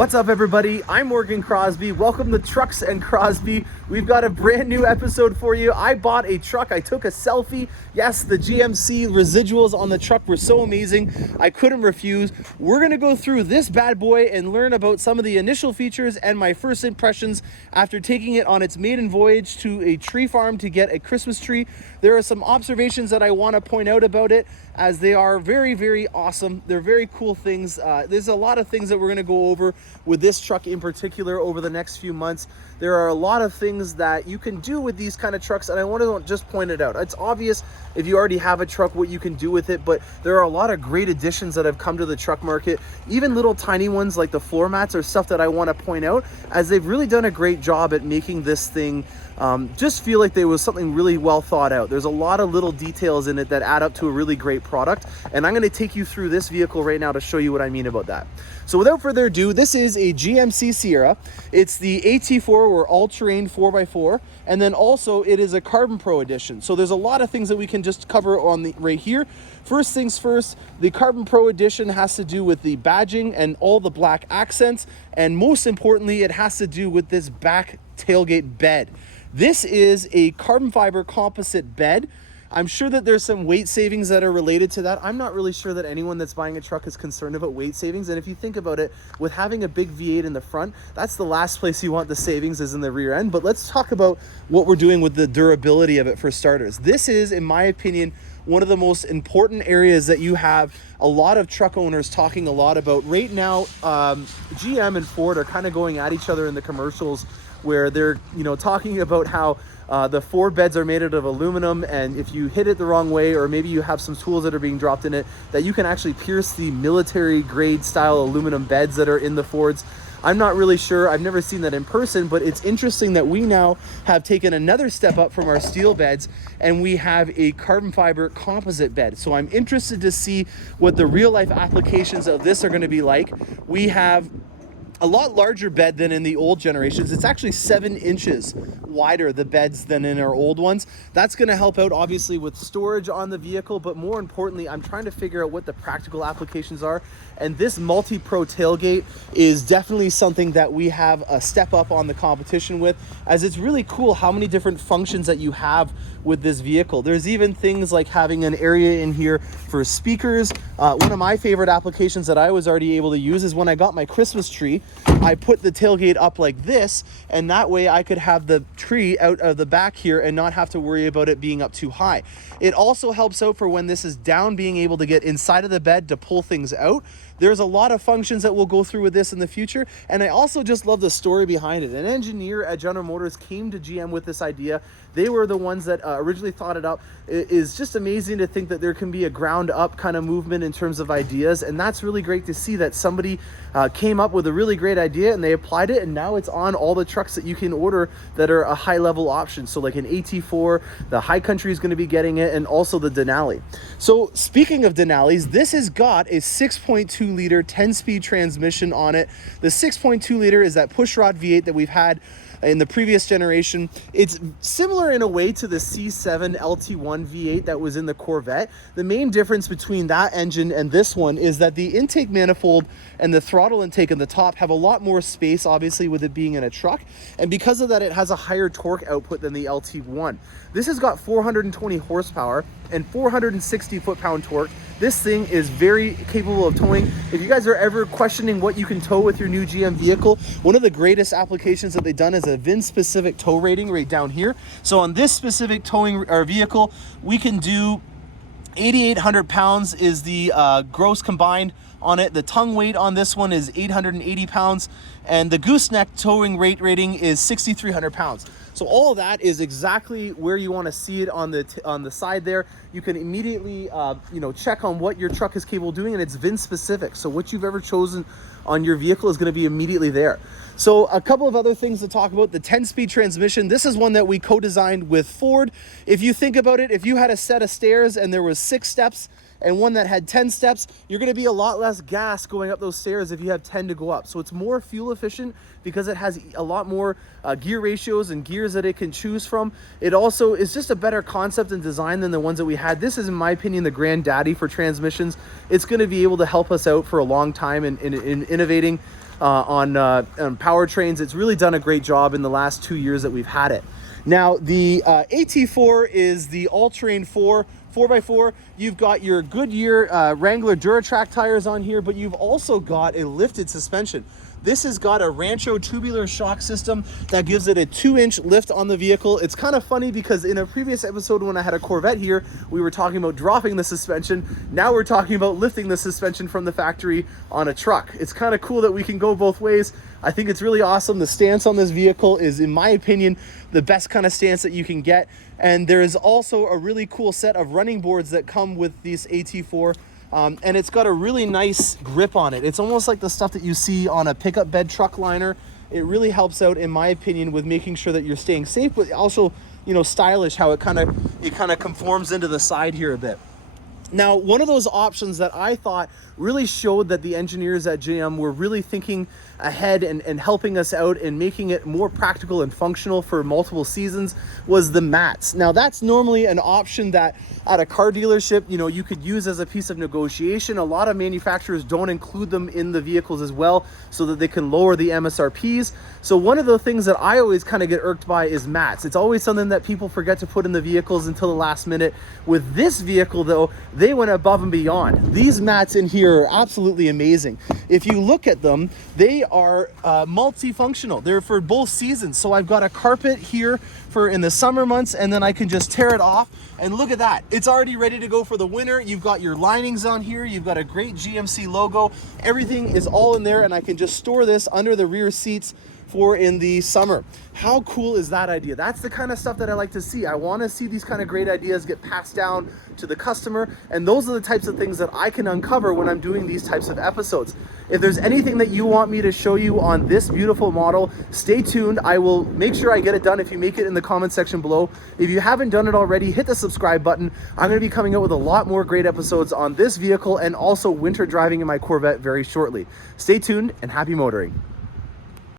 What's up, everybody? I'm Morgan Crosbie. Welcome to Trucks and Crosbie. We've got a brand new episode for you. I bought a truck. I took a selfie. Yes, the GMC residuals on the truck were so amazing. I couldn't refuse. We're going to go through this bad boy and learn about some of the initial features and my first impressions after taking it on its maiden voyage to a tree farm to get a Christmas tree. There are some observations that I want to point out about it, as they are very, very awesome. They're very cool things. There's a lot of things that we're going to go over with this truck in particular over the next few months. There are a lot of things that you can do with these kind of trucks, and I want to just point it out. It's obvious if you already have a truck what you can do with it, but there are a lot of great additions that have come to the truck market. Even little tiny ones like the floor mats are stuff that I want to point out, as they've really done a great job at making this thing just feel like there was something really well thought out. There's a lot of little details in it that add up to a really great product, and I'm going to take you through this vehicle right now to show you what I mean about that. So without further ado, this is a GMC Sierra. It's the AT4 or all-terrain 4x4, and then also it is a Carbon Pro edition. So there's a lot of things that we can just cover on the right here. First things first, the Carbon Pro edition has to do with the badging and all the black accents, and most importantly, it has to do with this back tailgate bed. This is a carbon fiber composite bed. I'm sure that there's some weight savings that are related to that. I'm not really sure that anyone that's buying a truck is concerned about weight savings. And if you think about it, with having a big V8 in the front, that's the last place you want the savings, is in the rear end. But let's talk about what we're doing with the durability of it for starters. This is, in my opinion, one of the most important areas that you have a lot of truck owners talking a lot about. Right now, GM and Ford are kind of going at each other in the commercials, where they're talking about how the Ford beds are made out of aluminum, and if you hit it the wrong way, or maybe you have some tools that are being dropped in it, that you can actually pierce the military grade style aluminum beds that are in the Fords. I'm not really sure. I've never seen that in person, but it's interesting that we now have taken another step up from our steel beds, and we have a carbon fiber composite bed. So I'm interested to see what the real life applications of this are going to be like. We have a lot larger bed than in the old generations. It's actually 7 inches wider, the beds, than in our old ones. That's going to help out obviously with storage on the vehicle, but more importantly, I'm trying to figure out what the practical applications are. And this multi-pro tailgate is definitely something that we have a step up on the competition with, as it's really cool how many different functions that you have with this vehicle. There's even things like having an area in here for speakers. One of my favorite applications that I was already able to use is when I got my Christmas tree, I put the tailgate up like this, and that way I could have the tree out of the back here and not have to worry about it being up too high. It also helps out for when this is down, being able to get inside of the bed to pull things out. There's a lot of functions that we'll go through with this in the future, and I also just love the story behind it. An engineer at General Motors came to GM with this idea. They were the ones that originally thought it up. It is just amazing to think that there can be a ground up kind of movement in terms of ideas, and that's really great to see that somebody came up with a really great idea and they applied it, and now it's on all the trucks that you can order that are a high level option. So like an AT4, the High Country is going to be getting it, and also the Denali. So speaking of Denali's, this has got a 6.2 liter 10-speed transmission on it. The 6.2 liter is that pushrod V8 that we've had in the previous generation. It's similar in a way to the C7 LT1 V8 that was in the Corvette. The main difference between that engine and this one is that the intake manifold and the throttle intake on the top have a lot more space, obviously, with it being in a truck, and because of that it has a higher torque output than the LT1. This has got 420 horsepower and 460 foot-pound torque. This thing is very capable of towing. If you guys are ever questioning what you can tow with your new GM vehicle, one of the greatest applications that they've done is a VIN-specific tow rating right down here. So on this specific towing vehicle, we can do 8,800 pounds is the gross combined on it. The tongue weight on this one is 880 pounds, and the gooseneck towing rate rating is 6,300 pounds. So all of that is exactly where you want to see it on the side there. You can immediately check on what your truck is capable of doing, and it's VIN specific. So what you've ever chosen on your vehicle is going to be immediately there. So a couple of other things to talk about. The 10-speed transmission, this is one that we co-designed with Ford. If you think about it, if you had a set of stairs and there was 6 steps and one that had 10 steps, you're going to be a lot less gas going up those stairs if you have 10 to go up. So it's more fuel efficient because it has a lot more gear ratios and gears that it can choose from. It also is just a better concept and design than the ones that we had. This is, in my opinion, the granddaddy for transmissions. It's going to be able to help us out for a long time in innovating on powertrains. It's really done a great job in the last 2 years that we've had it. Now, the AT4 is the all-terrain 4x4. You've got your Goodyear Wrangler Duratrack tires on here, but you've also got a lifted suspension. This has got a Rancho tubular shock system that gives it a 2-inch lift on the vehicle. It's kind of funny because in a previous episode when I had a Corvette here, we were talking about dropping the suspension. Now we're talking about lifting the suspension from the factory on a truck. It's kind of cool that we can go both ways. I think it's really awesome. The stance on this vehicle is, in my opinion, the best kind of stance that you can get. And there is also a really cool set of running boards that come with these AT4. And it's got a really nice grip on it. It's almost like the stuff that you see on a pickup bed truck liner. It really helps out, in my opinion, with making sure that you're staying safe, but also, you know, stylish, how it kind of conforms into the side here a bit. Now, one of those options that I thought really showed that the engineers at GM were really thinking ahead and helping us out and making it more practical and functional for multiple seasons was the mats. Now, that's normally an option that at a car dealership, you know, you could use as a piece of negotiation. A lot of manufacturers don't include them in the vehicles as well so that they can lower the MSRPs. So one of the things that I always kind of get irked by is mats. It's always something that people forget to put in the vehicles until the last minute. With this vehicle, though, they went above and beyond. These mats in here are absolutely amazing. If you look at them, they are multifunctional. They're for both seasons. So I've got a carpet here for in the summer months, and then I can just tear it off. And look at that. It's already ready to go for the winter. You've got your linings on here. You've got a great GMC logo. Everything is all in there, and I can just store this under the rear seats for in the summer. How cool is that idea? That's the kind of stuff that I like to see. I want to see these kind of great ideas get passed down to the customer, and those are the types of things that I can uncover when I'm doing these types of episodes. If there's anything that you want me to show you on this beautiful model, stay tuned. I will make sure I get it done if you make it in the comment section below. If you haven't done it already, hit the subscribe button. I'm going to be coming out with a lot more great episodes on this vehicle and also winter driving in my Corvette very shortly. Stay tuned and happy motoring.